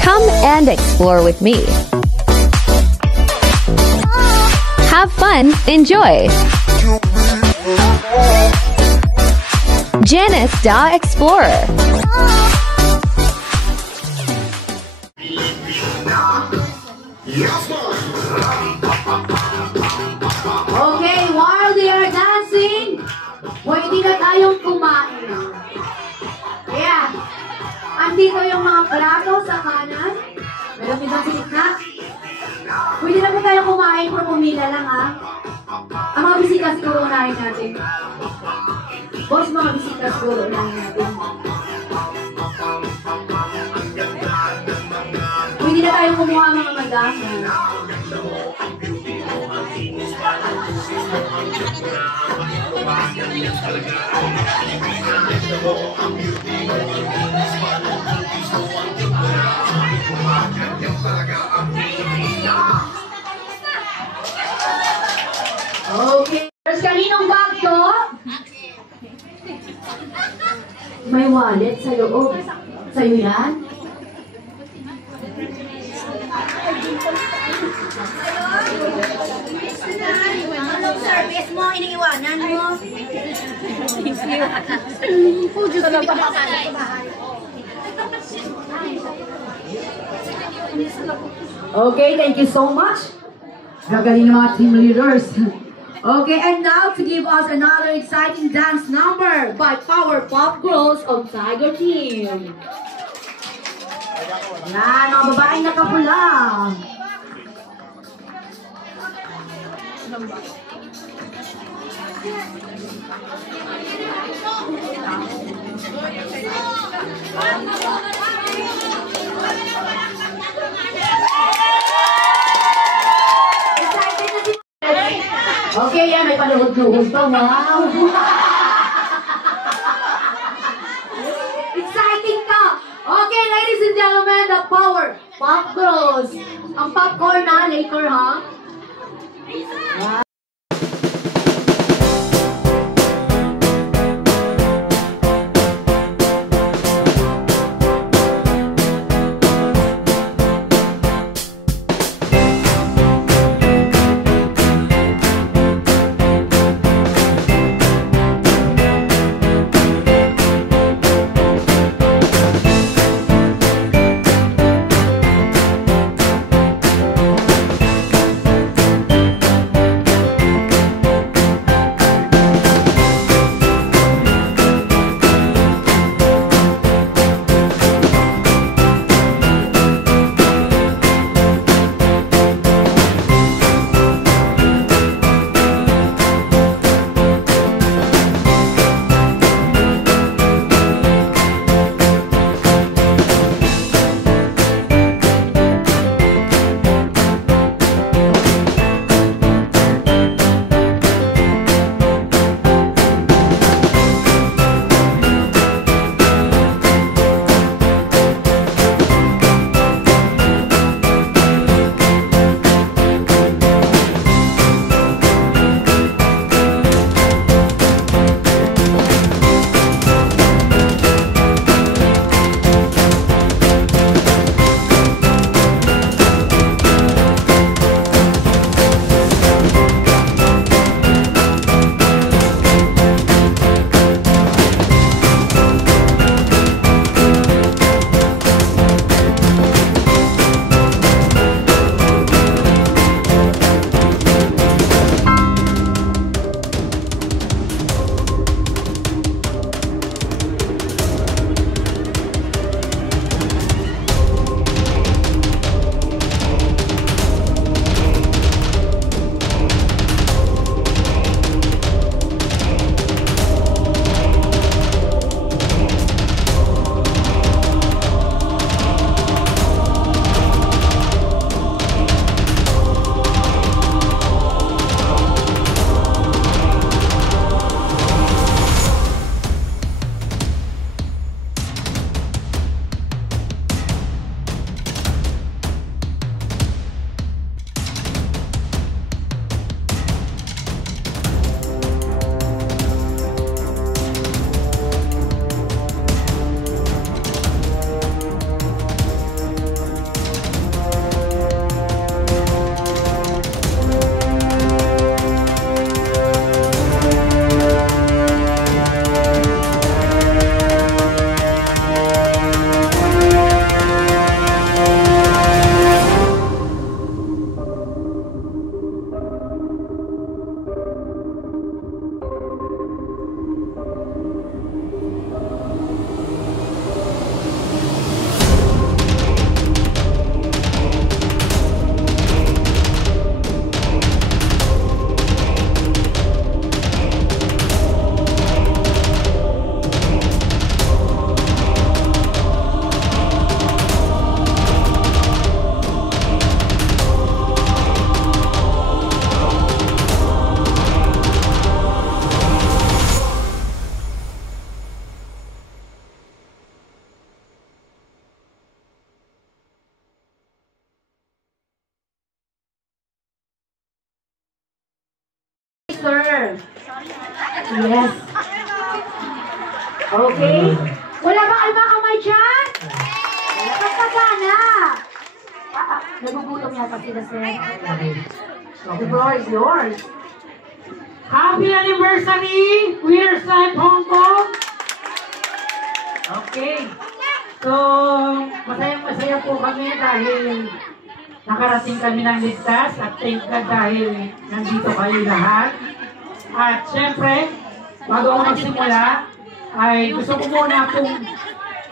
Come and explore with me. Have fun, enjoy. Janice the Explorer. Okay, while they are dancing, pwede na tayong kumain. Yeah. Andito yung mga plato sa kanan. Meron din sa gitna. Pwede na po tayo kumain kung pumila lang, ha? Ang mga bisita siguro unahin natin. Boss, mga bisita siguro unahin natin. Pwede na tayong kumuha mga madam. Okay. There's kaninong bag to? May wallet sa loob. Sa'yo yan? Anong service mo? Iniiwanan mo? Okay, thank you so much. Gagaling ng mga team leaders. Okay, and now to give us another exciting dance number by Powerpuff Girls of Tiger Team. Yan, mga babaeng nakapula. Okay, yan, may paluhod-luhod pa. Wow! Exciting ka! Okay, ladies and gentlemen, the Powerpuff Girls. Ang popcorn na, later, ha? Wow. sir. Yes. Okay. Wala ba kayo mga kamay dyan? Lakas ka sana. Nagugutom yata sila, sir. The floor is yours. Happy anniversary, Winners Life Hong Kong! Okay. So, masayang-masaya po kami dahil nakarating kami ng ligtas at thank God dahil nandito kayo lahat. At syempre, bago ako magsimula, ay gusto ko muna pong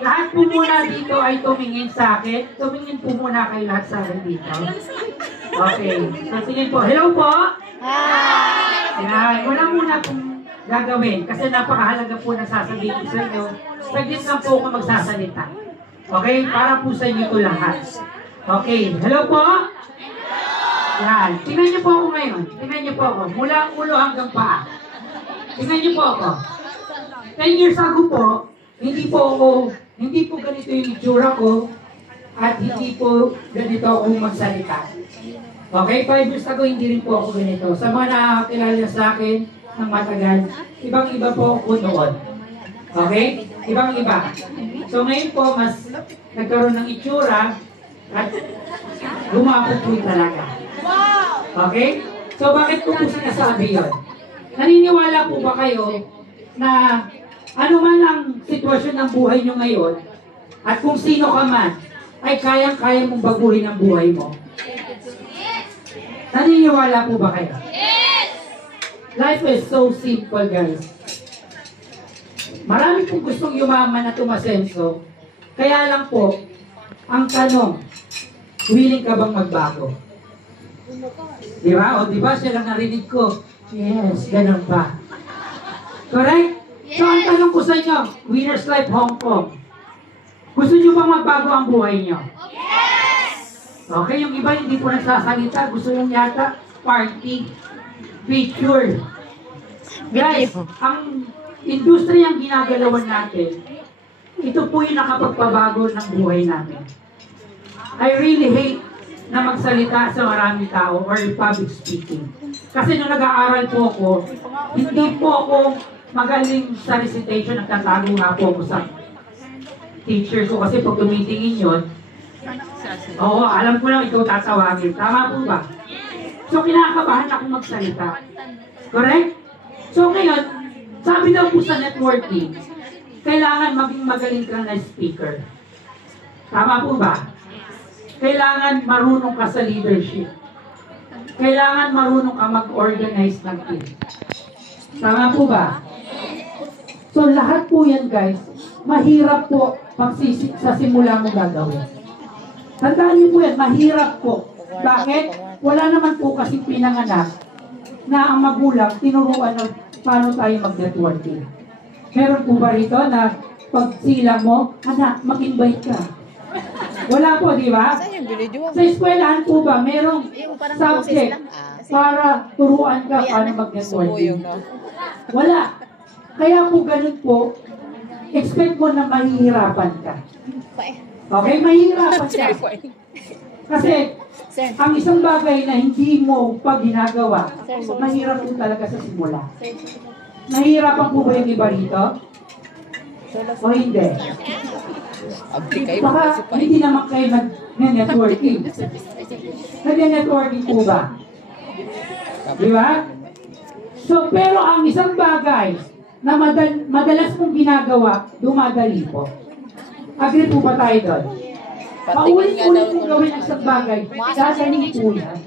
lahat po muna dito ay tumingin sa akin. Tumingin po muna kayo lahat sa akin dito. Okay. So, tingin po. Hello po! Hi! Yan. Wala muna pong gagawin kasi napakahalaga po na sasabihin ko sa inyo. Saglit lang po ako magsasalita. Okay? Para po sa inyo ito lahat. Okay. Hello po? Yan. Tingnan niyo po ako ngayon. Tingnan niyo po ako. Mula ulo hanggang paa. Tingnan niyo po ako. 10 years ago po, hindi po ganito yung itsura ko at hindi po ganito ako magsalita. Okay, 5 years ago, hindi rin po ako ganito. Sa mga nakakilala sa akin ng matagal, ibang-iba po ako noon. Okay? Ibang-iba. So ngayon po, mas nagkaroon ng itsura at lumapot po talaga. Okay? So bakit ko po sinasabi yun? Naniniwala po ba kayo na ano man ang sitwasyon ng buhay nyo ngayon at kung sino ka man, ay kayang-kaya mong baguhin ang buhay mo? Naniniwala po ba kayo? Yes! Life is so simple, guys. Marami pong gustong yumaman at umasenso. Kaya lang po, ang tanong, willing ka bang magbago? Di ba? O di ba siya lang narinig ko? Yes, ganun pa. Correct? So ang tanong ko sa inyo, Winners Life Hong Kong, gusto nyo bang magbago ang buhay nyo? Okay, yung iba hindi po nagsasalita. Gusto nyo yata party, picture. Guys, ang industriyang ginagalawan natin, ito po yung nakapagpabago ng buhay natin. I really hate na magsalita sa maraming tao or public speaking. Kasi nung nag-aaral po ako, hindi po ako magaling sa recitation. Nagtatago nga po ako sa teacher ko kasi pag tumitingin yun, oo, alam ko lang ikaw tatawagin. Tama po ba? So, kinakabahan akong magsalita. Correct? So, ngayon, sabi daw po sa networking, kailangan maging magaling ka na speaker. Tama po ba? Kailangan marunong ka sa leadership. Kailangan marunong ka mag-organize ng team. Tama po ba? So, lahat po yan, guys, mahirap po pag sa simula mo gagawin. Tandaan niyo po yan, mahirap po. Bakit? Wala naman po kasi pinanganak na ang magulang tinuruan ng paano tayo mag-networking. Meron po ba rito na pag sila mo, anak, mag-invite ka? Wala po, di ba? Sa eskwelahan po ba, merong subject para turuan ka paano mag-networking? Wala. Kaya po ganun po, expect mo na mahihirapan ka. Okay, mahihirapan ka. Kasi, ang isang bagay na hindi mo pag ginagawa, mahirap po talaga sa simula. Mahirapan po ba yung iba rito? O hindi? Baka hindi naman kayo nag-networking. Nag-networking po ba? Di ba? So, pero ang isang bagay na madalas mong ginagawa, dumadali po. Agree po ba tayo doon? Paulit-ulit mong gawin ang isang bagay, dadali po yan.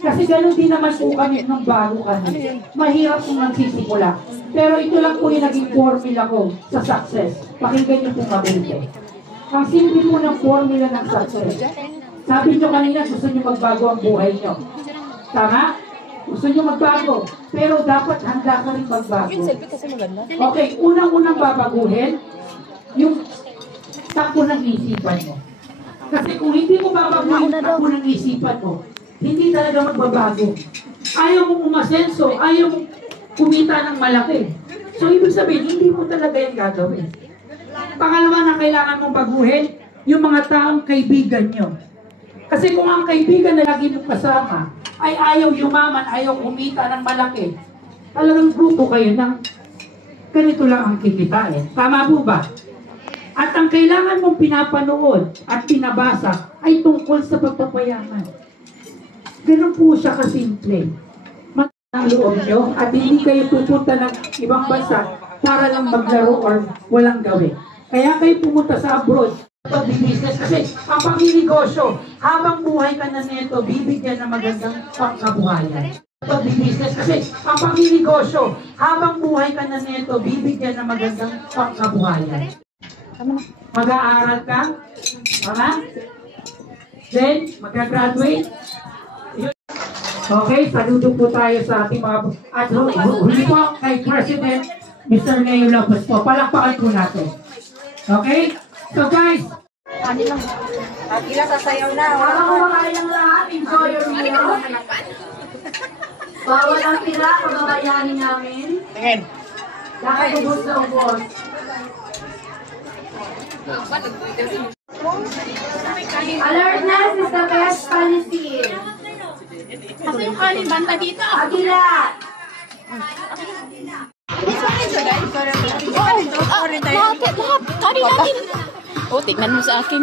Kasi gano'n din naman po kami nung bago kami. Mahirap kung nagsisimula. Pero ito lang po yung naging formula ko sa success. Pakinggan niyo po mabuti. Ang simple po ng formula ng success. Sabi niyo kanina, gusto niyo magbago ang buhay niyo. Tama? Gusto niyo magbago. Pero dapat handa ka rin magbago. Okay, unang-unang babaguhin, yung takbo ng isipan mo. Kasi kung hindi mo babaguhin yung takbo ng isipan mo, hindi talaga magbabago. Ayaw mong umasenso, ayaw mong kumita ng malaki. So, ibig sabihin, hindi mo talaga yung gagawin. Pangalawa na kailangan mong baguhin, yung mga taong kaibigan nyo. Kasi kung ang kaibigan na lagi mong kasama, ay ayaw yumaman, ayaw kumita ng malaki, talagang grupo kayo ng ganito lang ang kikitain. Tama po ba? At ang kailangan mong pinapanood at pinabasa ay tungkol sa pagpapayaman. Ganun po siya kasimple. Ang loob nyo at hindi kayo pupunta ng ibang bansa para lang maglaro or walang gawin. Kaya kayo pumunta sa abroad pag-business kasi ang pag-inegosyo, habang buhay ka na neto, bibigyan ng magandang pangkabuhayan. Pag-business kasi ang pag-inegosyo, habang buhay ka na neto, bibigyan ng magandang pangkabuhayan. Mag-aaral ka? Tama? Then, mag-graduate? Okay, saludo po tayo sa ating mga... At huli po kay President Mr. Leo Lopez po. Palakpakan po natin. Okay? So guys, Pagkila sasayaw na. Habang kumakain ng lahat, enjoy your meal. Bawal ang tira, pagbabayanin namin. Tingin. Kakatubos na ubos. Alertness is the best policy. Kasi yung kanin banta dito. Agila! Bakit? Lahat. Kanin natin. O, tignan mo sa akin.